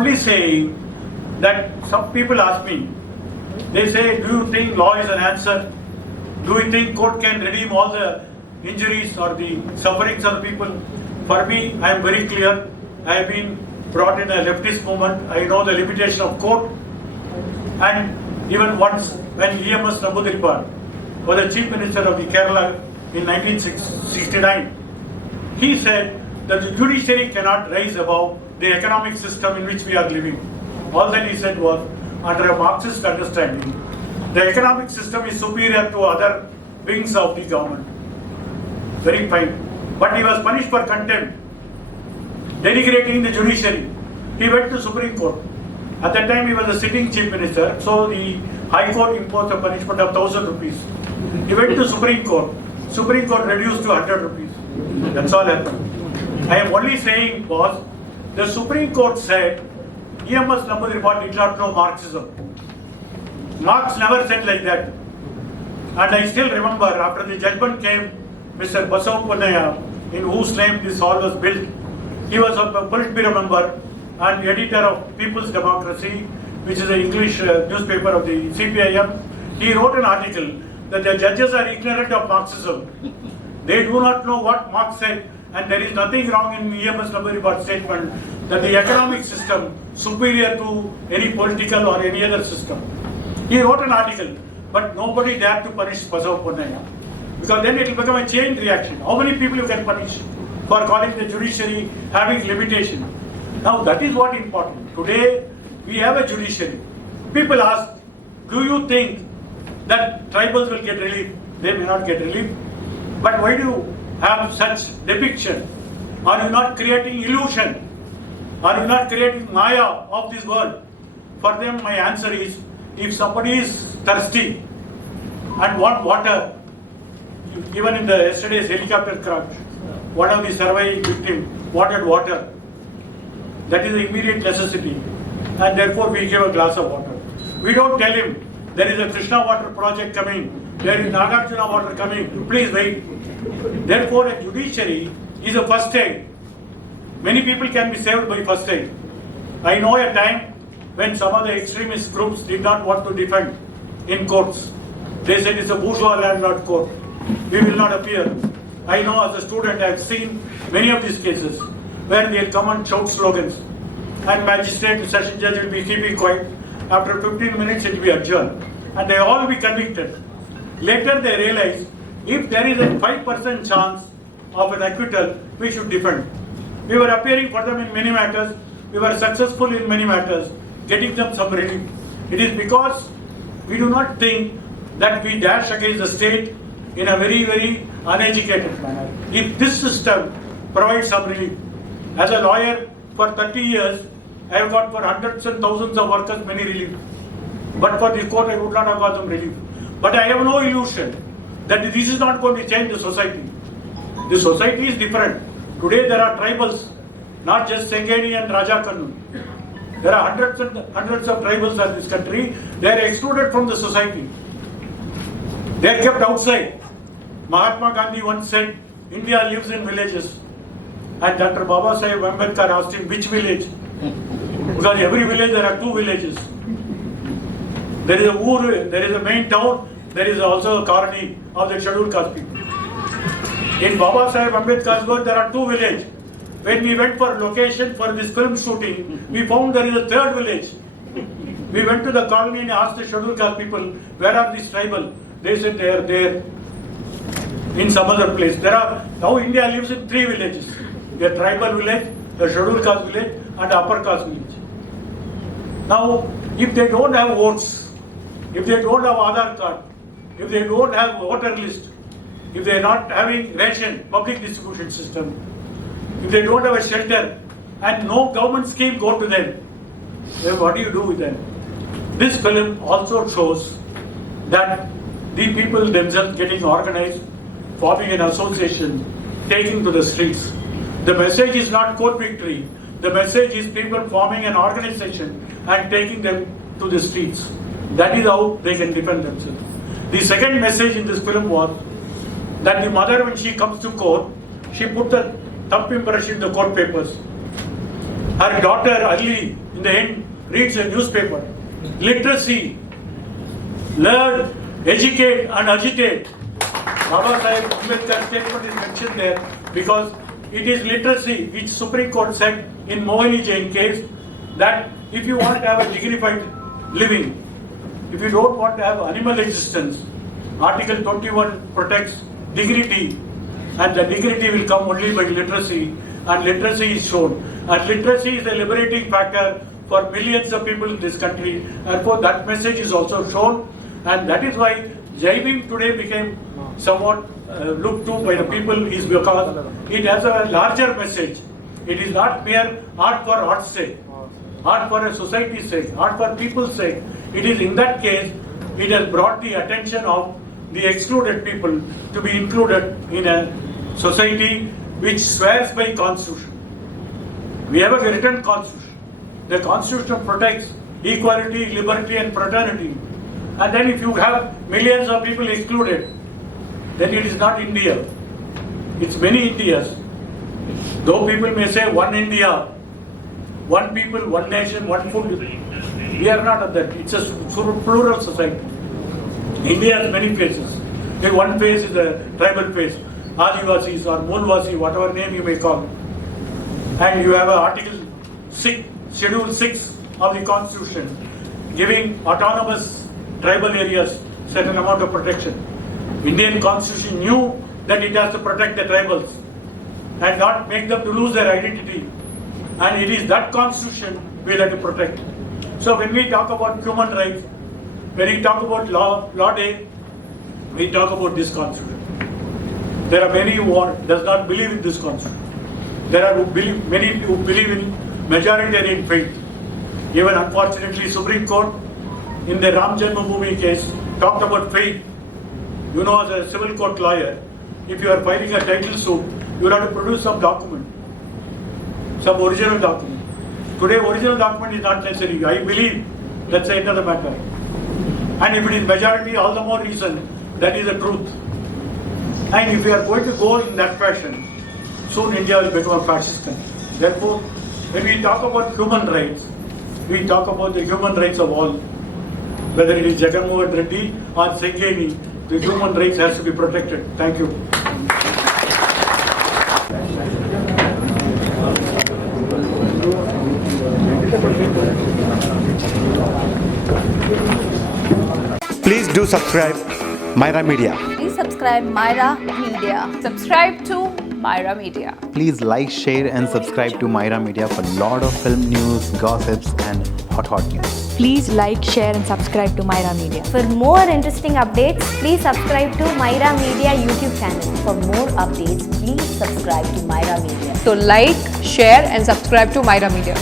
only saying that some people ask me, they say, do you think law is an answer? Do you think court can redeem all the injuries or the sufferings of the people? For me, I am very clear. I have been brought in a leftist movement. I know the limitation of court. And even once when E.M.S. Namboodiripad was the Chief Minister of the Kerala in 1969, he said that the judiciary cannot rise above the economic system in which we are living. All that he said was, under a Marxist understanding, the economic system is superior to other wings of the government. Very fine. But he was punished for contempt, denigrating the judiciary. He went to Supreme Court. At that time he was a sitting Chief Minister, so the High Court imposed a punishment of 1,000 rupees. He went to Supreme Court. Supreme Court reduced to 100 rupees. That's all happened. I am only saying was, the Supreme Court said E.M.S. Namboodiripad did not know Marxism. Marx never said like that. And I still remember after the judgment came, Mr. Basava Ponnaya, in whose name this hall was built, he was a Politburo member and editor of People's Democracy, which is an English newspaper of the CPIM. He wrote an article that the judges are ignorant of Marxism. They do not know what Marx said, and there is nothing wrong in E.M.S. Namboodiripad statement that the economic system superior to any political or any other system. He wrote an article, but nobody dared to punish Basava Ponnaya, because then it will become a chain reaction. How many people you can punish for calling the judiciary having limitation? Now that is what is important. Today we have a judiciary. People ask, do you think that tribals will get relief? They may not get relief. But why do you have such depiction? Are you not creating illusion? Are you not creating maya of this world? For them my answer is, if somebody is thirsty and want water, even in the yesterday's helicopter crash, one of the surviving victims wanted water. That is the immediate necessity, and therefore we give a glass of water. We don't tell him there is a Krishna water project coming, there is Nagarjuna water coming, please wait. Therefore a judiciary is a first aid. Many people can be saved by first aid. I know a time when some of the extremist groups did not want to defend in courts. They said it's a bourgeois landlord court. We will not appear. I know as a student I have seen many of these cases where they'll come and shout slogans, and magistrate, session judge will be keeping quiet. After 15 minutes it will be adjourned, and they all be convicted. Later they realize, if there is a 5% chance of an acquittal, we should defend. We were appearing for them in many matters. We were successful in many matters, getting them some relief. It is because we do not think that we dash against the state in a very, very uneducated manner. If this system provides some relief, as a lawyer for 30 years, I have got for hundreds and thousands of workers many relief. But for this court, I would not have got them relief. But I have no illusion that this is not going to change the society. The society is different. Today there are tribals, not just Sengeni and Raja Kannu. There are hundreds and hundreds of tribals in this country. They are excluded from the society. They are kept outside. Mahatma Gandhi once said, India lives in villages. And Dr. Baba Saheb Ambedkar asked him, which village? Because every village there are two villages. There is a Ur, there is a main town, there is also a colony of the scheduled caste people. In Baba Saheb Ambedkar's work, there are two villages. When we went for location for this film shooting, we found there is a third village. We went to the colony and asked the scheduled caste people, where are these tribal? They said they are there in some other place. Now India lives in three villages. A tribal village, a scheduled caste village, and upper caste village. Now, if they don't have votes, if they don't have Aadhaar card, if they don't have voter list, if they are not having ration, public distribution system, if they don't have a shelter, and no government scheme go to them, then what do you do with them? This film also shows that the people themselves getting organized, forming an association, taking to the streets. The message is not court victory. The message is people forming an organization and taking them to the streets. That is how they can defend themselves. The second message in this film was that the mother, when she comes to court, she put the thumb impression in the court papers. Her daughter, Ali, in the end reads a newspaper. Literacy, learn, educate and agitate. Baba Sahib Ambedkar's statement is mentioned there because it is literacy which Supreme Court said in Mohini Jain case that if you want to have a dignified living, if you don't want to have animal existence, Article 21 protects dignity, and the dignity will come only by literacy, and literacy is shown. And literacy is a liberating factor for millions of people in this country. Therefore, that message is also shown, and that is why Jai Bhim today became somewhat looked to by the people is because it has a larger message. It is not mere art for art's sake, art for a society's sake, art for people's sake. It is in that case, it has brought the attention of the excluded people to be included in a society which swears by constitution. We have a written constitution. The constitution protects equality, liberty and fraternity. And then if you have millions of people excluded, then it is not India. It's many Indias. Though people may say one India, one people, one nation, one food, we are not of that. It's a plural society. India has many faces. The one face is the tribal face, Adivasis or Mulvasi, whatever name you may call. And you have Article 6, Schedule 6 of the Constitution giving autonomous tribal areas certain amount of protection. Indian Constitution knew that it has to protect the tribals and not make them to lose their identity. And it is that Constitution we have to protect. So when we talk about human rights, when we talk about law day, we talk about this Constitution. There are many who does not believe in this Constitution. There are many who believe in majoritarian faith. Even unfortunately, Supreme Court in the Ram Janmabhoomi case talked about faith. You know, as a civil court lawyer, if you are filing a title suit, you will have to produce some document, some original document. Today, original document is not necessary. I believe that's another matter. And if it is majority, all the more reason that is the truth. And if we are going to go in that fashion, soon India will become a fascist country. Therefore, when we talk about human rights, we talk about the human rights of all. Whether it is Jagan Mohan Reddy or Sengeni, the human rights has to be protected. Thank you. Please do subscribe Myra Media. Please subscribe Myra Media. Subscribe to Myra Media. Please like, share and subscribe to Myra Media for lot of film news, gossips and hot news. Please like, share and subscribe to Myra Media. For more interesting updates, please subscribe to Myra Media YouTube channel. For more updates, please subscribe to Myra Media. So like, share and subscribe to Myra Media.